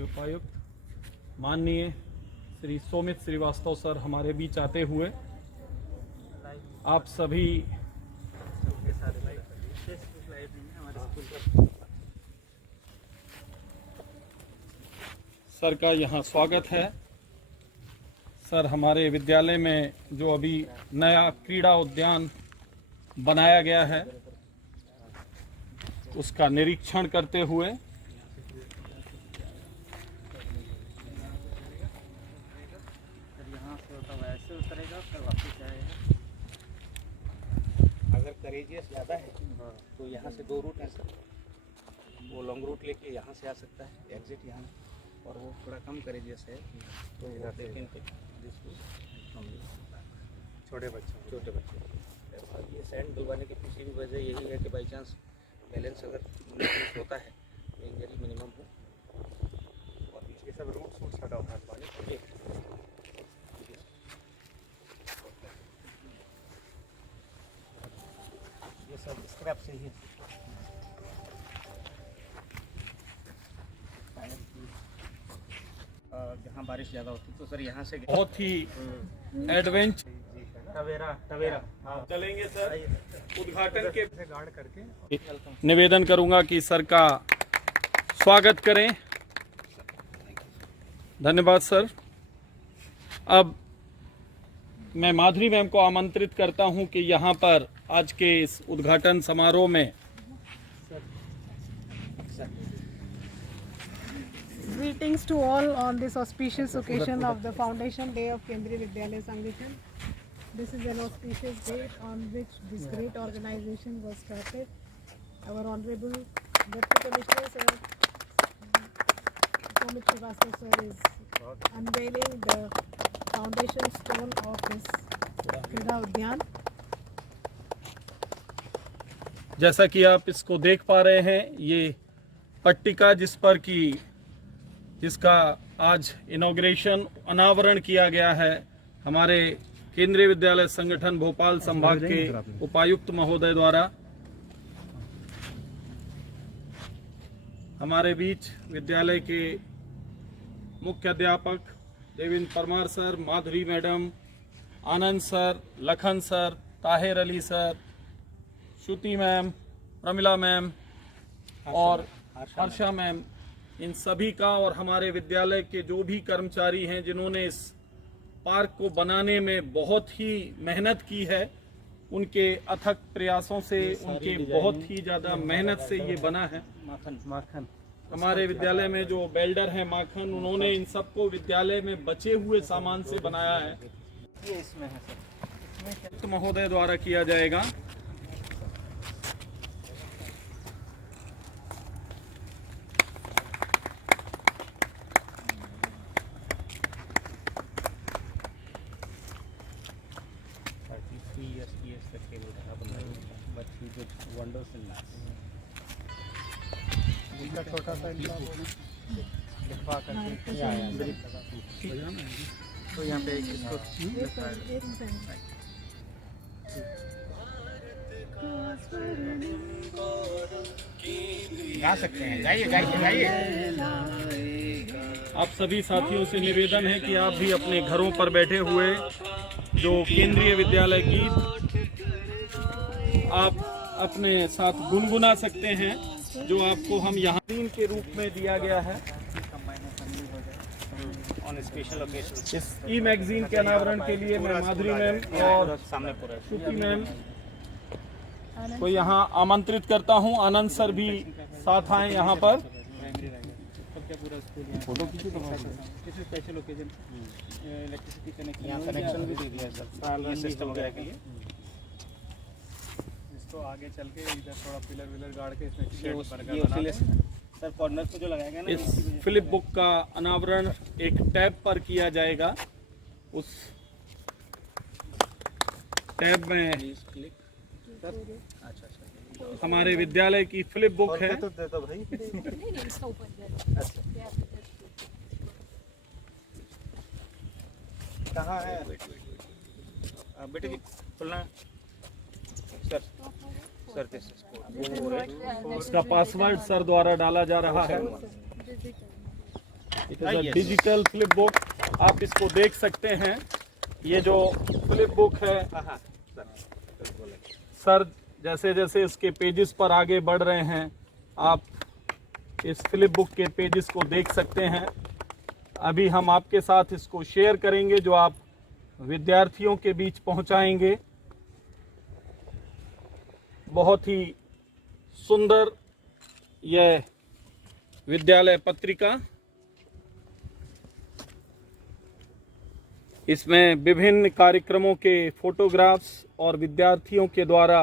के उपायुक्त माननीय श्री सोमित श्रीवास्तव सर हमारे बीच आते हुए आप सभी सर का यहाँ स्वागत है। सर हमारे विद्यालय में जो अभी नया क्रीड़ा उद्यान बनाया गया है उसका निरीक्षण करते हुए अगर करेजियस ज़्यादा है तो यहाँ से 2 रूट हैं सर। वो लॉन्ग रूट लेके यहाँ से आ सकता है, एग्जिट यहाँ, और वो थोड़ा कम करेजियस है तो लेकिन छोटे बच्चे और ये सैंड डुबाने की पीछे भी वजह यही है कि बाई चांस बैलेंस अगर मिस होता है तो इंजरी मिनिमम हो। और पीछे सब रूट हटा हुआ पानी ये सब स्क्रैप से ही जहाँ बारिश ज़्यादा होती तो सर यहाँ से बहुत ही एडवेंचर टवेरा हाँ चलेंगे सर। उद्घाटन के गार्ड करके निवेदन करूंगा कि सर का स्वागत करें। धन्यवाद सर। अब मैं माधुरी मैम को आमंत्रित करता हूं कि यहां पर आज के इस उद्घाटन समारोह में Greetings to all on this auspicious occasion of the Foundation Day of Kendriya Vidyalaya Sangathan. This is an auspicious date on which this great organization was started. Our Honorable Deputy Commissioner Sir Somit Srivastava sir is unveiling the foundation stone of this Krida Udyan. जैसा कि आप इसको देख पा रहे हैं, ये पट्टिका जिसका आज इनॉग्रेशन अनावरण किया गया है हमारे केंद्रीय विद्यालय संगठन भोपाल संभाग के उपायुक्त महोदय द्वारा। हमारे बीच विद्यालय के मुख्य अध्यापक Devendra Parmar sir, Madhuri madam, Anand sir, Lakhan sir, Tahir Ali sir, Shruti ma'am, Pramila ma'am और हर्षा मैम, इन सभी का और हमारे विद्यालय के जो भी कर्मचारी हैं जिन्होंने इस पार्क को बनाने में बहुत ही मेहनत की है, उनके अथक प्रयासों से, उनके बहुत ही ज़्यादा मेहनत से ये बना है। माखन हमारे विद्यालय में जो बेल्डर हैं माखन, उन्होंने इन सबको विद्यालय में बचे हुए सामान से बनाया है। ये इसमें है सर, तो महोदय द्वारा किया जाएगा। छोटा सा लिखवा करके तो यहाँ पे इसको गा सकते हैं। गाइए। आप सभी साथियों से निवेदन है कि आप भी अपने घरों पर बैठे हुए जो केंद्रीय विद्यालय गीत आप अपने साथ गुनगुना सकते हैं, जो आपको हम यहाँ के रूप में दिया गया है। इस ई मैगजीन के अनावरण के लिए मैं माधुरी मैम और श्रुति मैम को यहाँ आमंत्रित करता हूँ। आनंद सर भी साथ आए यहाँ पर। फोटो खींचे तो स्पेशल ओकेजन इलेक्ट्रिसिटी कनेक्शन भी दे दिया है सर, ये सिस्टम वगैरह के लिए। इसको आगे चल के इधर थोड़ा पिलर विलर गाड़ के इसमें शेड बना सर, कॉर्नर को जो लगाया गया ना, इस फिलिप बुक का अनावरण एक टैब पर किया जाएगा। उस टैब में हमारे विद्यालय की फिलिप बुक है। तो दे दो भाई। कहाँ है बेटे जी खुलना सर? उसका पासवर्ड सर द्वारा डाला जा रहा है। It is a digital flip book. आप इसको देख सकते हैं। ये जो फ्लिप बुक है सर, जैसे जैसे इसके पेजेस पर आगे बढ़ रहे हैं, आप इस फ्लिप बुक के पेजेस को देख सकते हैं। अभी हम आपके साथ इसको शेयर करेंगे, जो आप विद्यार्थियों के बीच पहुंचाएंगे। बहुत ही सुंदर यह विद्यालय पत्रिका, इसमें विभिन्न कार्यक्रमों के फोटोग्राफ्स और विद्यार्थियों के द्वारा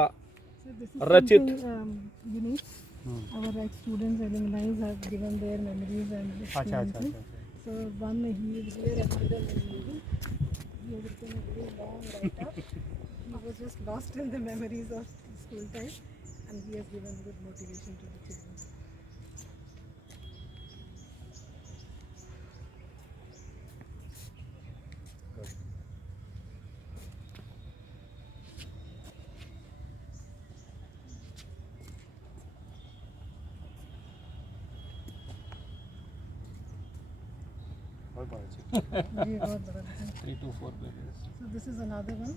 So this is रचित something unique. Our ex-students, alumni have given their memories and experiences. So one he is here and middle is leaving. He has written a very long write-up. He was just lost in the memories of school time, and he has given good motivation to the children. ये बहुत बड़ा है। 3 to 4 pages। So this is another one.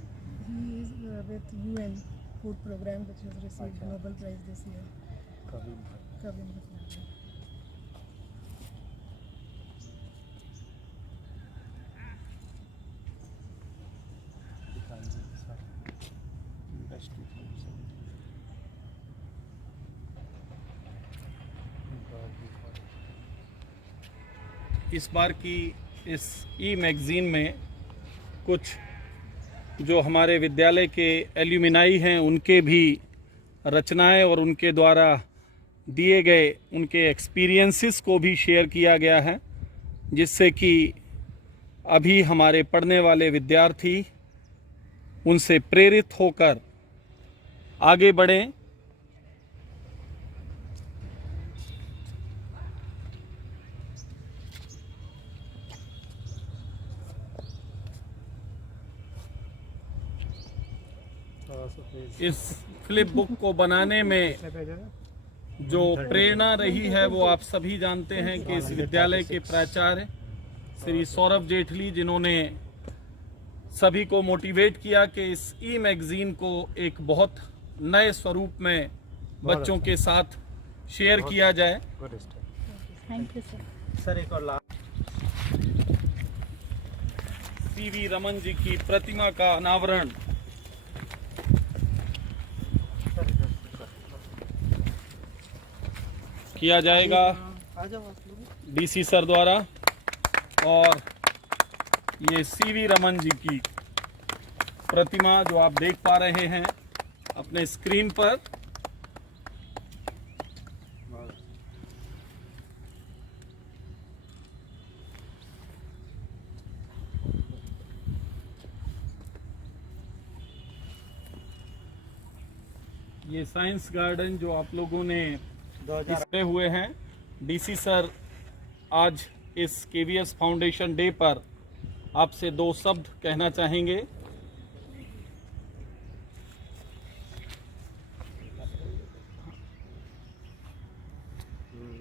He is with UN food program which has received Nobel Prize this year. Kavin Bhatnagar. इस बार की इस ई magazine में कुछ जो हमारे विद्यालय के एल्यूमिनाई हैं उनके भी रचनाएं और उनके द्वारा दिए गए उनके एक्सपीरियंसेस को भी शेयर किया गया है, जिससे कि अभी हमारे पढ़ने वाले विद्यार्थी उनसे प्रेरित होकर आगे बढ़ें। इस फ्लिप बुक को बनाने में जो प्रेरणा रही है वो आप सभी जानते हैं कि इस विद्यालय के प्राचार्य श्री सौरभ जेठली, जिन्होंने सभी को मोटिवेट किया कि इस ई मैगजीन को एक बहुत नए स्वरूप में बच्चों के साथ शेयर किया जाए। Thank you, sir. सर एक और लास्ट सीवी रमन जी की प्रतिमा का अनावरण किया जाएगा आ जाओ आप लोग। डीसी सर द्वारा। और ये सीवी रमन जी की प्रतिमा जो आप देख पा रहे हैं अपने स्क्रीन पर, ये साइंस गार्डन जो आप लोगों ने इसमें हुए हैं, डीसी सर आज इस केवीएस फाउंडेशन डे पर आपसे 2 शब्द कहना चाहेंगे।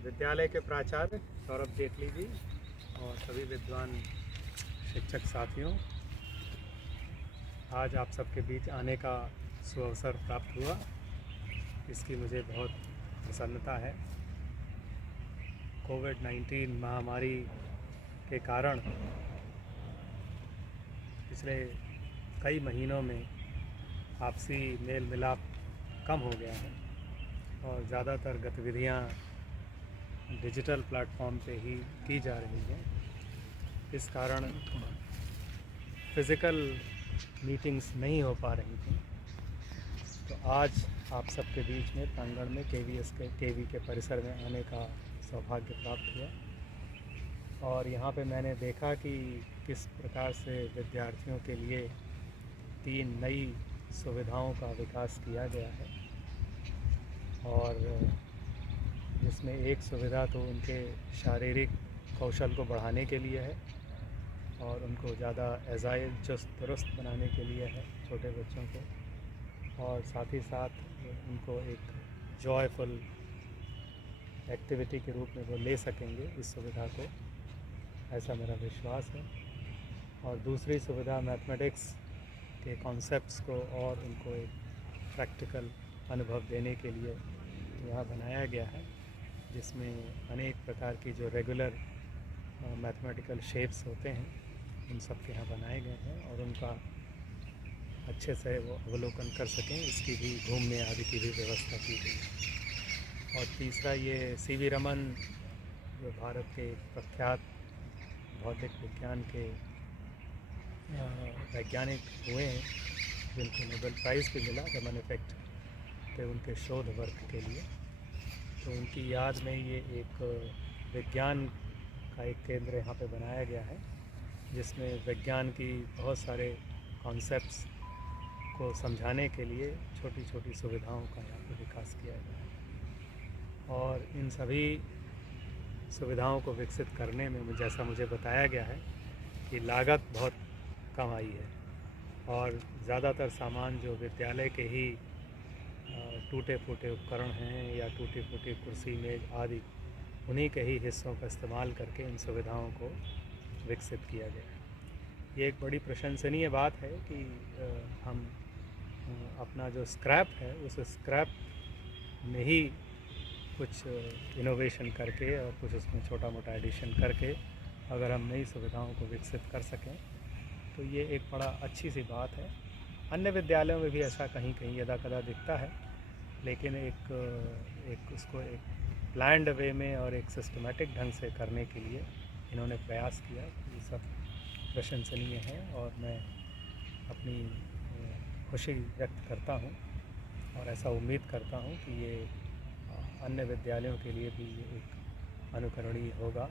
विद्यालय के प्राचार्य सौरभ जेठली जी और सभी विद्वान शिक्षक साथियों, आज आप सबके बीच आने का सुअवसर प्राप्त हुआ, इसकी मुझे बहुत प्रसन्नता है। कोविड-19 महामारी के कारण पिछले कई महीनों में आपसी मेल मिलाप कम हो गया है और ज़्यादातर गतिविधियां डिजिटल प्लेटफॉर्म पे ही की जा रही हैं। इस कारण फिज़िकल मीटिंग्स नहीं हो पा रही थी। तो आज आप सबके बीच में प्रांगण में केवी के परिसर में आने का सौभाग्य प्राप्त हुआ और यहाँ पे मैंने देखा कि किस प्रकार से विद्यार्थियों के लिए 3 नई सुविधाओं का विकास किया गया है और जिसमें एक सुविधा तो उनके शारीरिक कौशल को बढ़ाने के लिए है और उनको ज़्यादा एजाइल चुस्त दुरुस्त बनाने के लिए है छोटे बच्चों को, और साथ ही साथ उनको एक जॉयफुल एक्टिविटी के रूप में वो ले सकेंगे इस सुविधा को। ऐसा मेरा विश्वास है। और दूसरी सुविधा मैथमेटिक्स के कॉन्सेप्ट्स को और उनको एक प्रैक्टिकल अनुभव देने के लिए यहाँ बनाया गया है, जिसमें अनेक प्रकार की जो रेगुलर मैथमेटिकल शेप्स होते हैं उन सब के यहाँ बनाए गए हैं और उनका अच्छे से वो अवलोकन कर सकें, इसकी भी घूमने आदि की भी व्यवस्था की गई है। और तीसरा ये सीवी रमन जो भारत के प्रख्यात भौतिक विज्ञान के वैज्ञानिक हुए हैं, जिनको नोबेल प्राइज़ भी मिला रमन इफेक्ट पे उनके शोध वर्क के लिए, तो उनकी याद में ये एक विज्ञान का एक केंद्र यहाँ पे बनाया गया है, जिसमें विज्ञान की बहुत सारे कॉन्सेप्ट्स को समझाने के लिए छोटी छोटी सुविधाओं का यहाँ पे विकास किया गया है। और इन सभी सुविधाओं को विकसित करने में जैसा मुझे बताया गया है कि लागत बहुत कम आई है और ज़्यादातर सामान जो विद्यालय के ही टूटे फूटे उपकरण हैं या टूटी फूटी कुर्सी मेज आदि, उन्हीं के ही हिस्सों का इस्तेमाल करके इन सुविधाओं को विकसित किया गया है। ये एक बड़ी प्रशंसनीय बात है कि हम अपना जो स्क्रैप है उस स्क्रैप में ही कुछ इनोवेशन करके और कुछ उसमें छोटा मोटा एडिशन करके अगर हम नई सुविधाओं को विकसित कर सकें तो ये एक बड़ा अच्छी सी बात है। अन्य विद्यालयों में भी ऐसा कहीं कहीं यदा कदा दिखता है, लेकिन एक उसको एक प्लान्ड वे में और एक सिस्टमेटिक ढंग से करने के लिए इन्होंने प्रयास किया। ये सब प्रशंसनीय है और मैं अपनी खुशी व्यक्त करता हूँ और ऐसा उम्मीद करता हूँ कि ये अन्य विद्यालयों के लिए भी ये एक अनुकरणीय होगा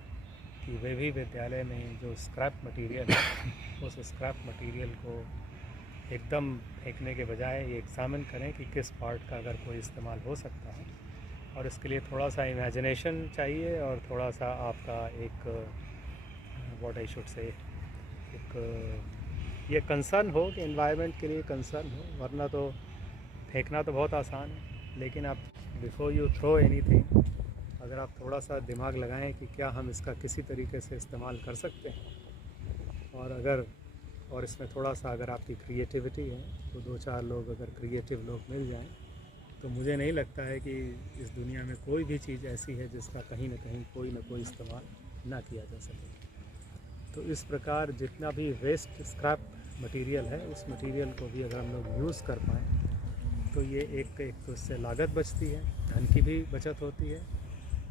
कि वे भी विद्यालय में जो स्क्रैप मटेरियल है उस स्क्रैप मटेरियल को एकदम फेंकने के बजाय ये एग्ज़ामिन करें कि किस पार्ट का अगर कोई इस्तेमाल हो सकता है। और इसके लिए थोड़ा सा इमेजिनेशन चाहिए और थोड़ा सा आपका एक व्हाट आई शुड से एक ये कंसर्न हो कि एनवायरनमेंट के लिए कंसर्न हो, वरना तो फेंकना तो बहुत आसान है, लेकिन आप बिफोर यू थ्रो एनीथिंग अगर आप थोड़ा सा दिमाग लगाएं कि क्या हम इसका किसी तरीके से इस्तेमाल कर सकते हैं और इसमें थोड़ा सा अगर आपकी क्रिएटिविटी है तो 2-4 लोग अगर क्रिएटिव लोग मिल जाएं तो मुझे नहीं लगता है कि इस दुनिया में कोई भी चीज़ ऐसी है जिसका कहीं ना कहीं कोई ना कोई इस्तेमाल ना किया जा सके। तो इस प्रकार जितना भी वेस्ट स्क्रैप मटेरियल है उस मटेरियल को भी अगर हम लोग यूज़ कर पाएँ तो ये एक तो इससे लागत बचती है, धन की भी बचत होती है,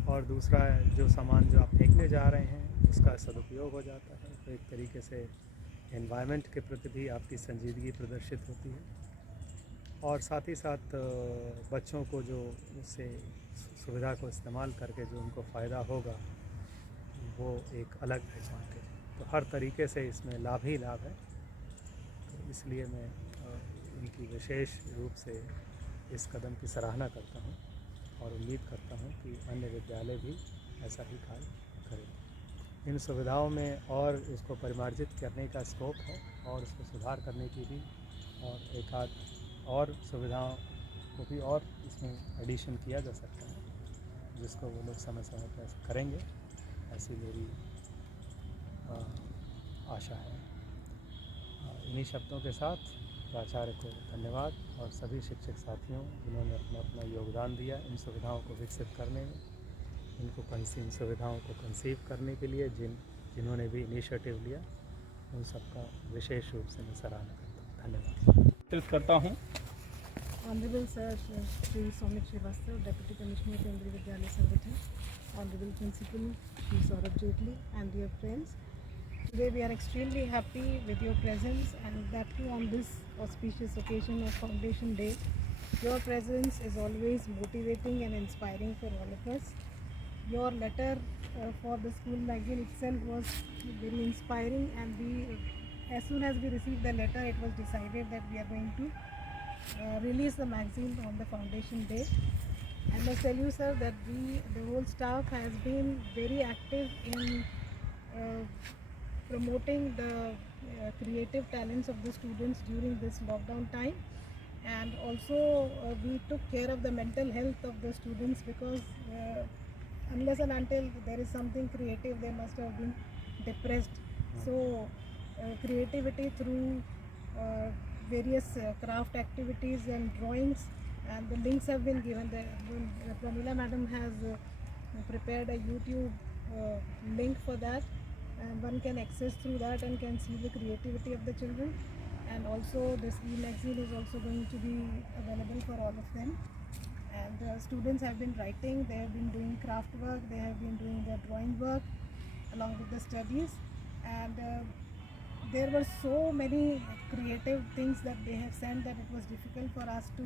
और दूसरा जो सामान जो आप फेंकने जा रहे हैं उसका सदुपयोग हो जाता है। तो एक तरीके से एनवायरनमेंट के प्रति भी आपकी संजीदगी प्रदर्शित होती है और साथ ही साथ बच्चों को जो उससे सुविधा को इस्तेमाल करके जो उनको फ़ायदा होगा वो एक अलग एडवांटेज है। तो हर तरीके से इसमें लाभ ही लाभ है। तो इसलिए मैं इनकी विशेष रूप से इस कदम की सराहना करता हूँ और उम्मीद करता हूँ कि अन्य विद्यालय भी ऐसा ही कार्य करें। इन सुविधाओं में और इसको परिमार्जित करने का स्कोप है और इसको सुधार करने की भी और एक आध और सुविधाओं को भी और इसमें एडिशन किया जा सकता है, जिसको वो लोग समय समय पर करेंगे, ऐसी मेरी आशा है। इन्हीं शब्दों के साथ प्राचार्य को धन्यवाद और सभी शिक्षक साथियों जिन्होंने अपना अपना योगदान दिया इन सुविधाओं को विकसित करने में, इन सुविधाओं को कंसीव करने के लिए जिन्होंने भी इनिशिएटिव लिया, उन सबका विशेष रूप से मैं सराहना करता हूँ। धन्यवाद करता हूँ। Honorable Sir Shri Somit Srivastava, Deputy Commissioner Kendriya Vidyalaya Sangathan, Honorable Principal Shri Saurabh Jetli, and dear friends, today we are extremely happy with your presence, and that too on this auspicious occasion of Foundation Day. Your presence is always motivating and inspiring for all of us. Your letter for the school magazine itself was very inspiring, and as soon as we received the letter, it was decided that we are going to release the magazine on the Foundation Day. I must tell you, sir, that the whole staff has been very active in promoting the creative talents of the students during this lockdown time, and also we took care of the mental health of the students, because unless and until there is something creative, they must have been depressed. So creativity through various craft activities and drawings, and the links have been given. Pramila madam has prepared a YouTube link for that, and one can access through that and can see the creativity of the children. And also this e-magazine is also going to be available for all of them. And students have been writing, they have been doing craft work, they have been doing their drawing work along with the studies. And there were so many creative things that they have sent that it was difficult for us to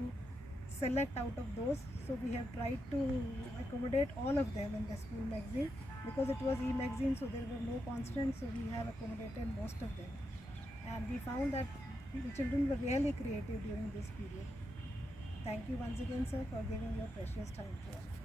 select out of those. So we have tried to accommodate all of them in the school magazine. Because it was e-magazine, so there were no constraints, so we have accommodated most of them. And we found that the children were really creative during this period. Thank you once again, sir, for giving your precious time to us.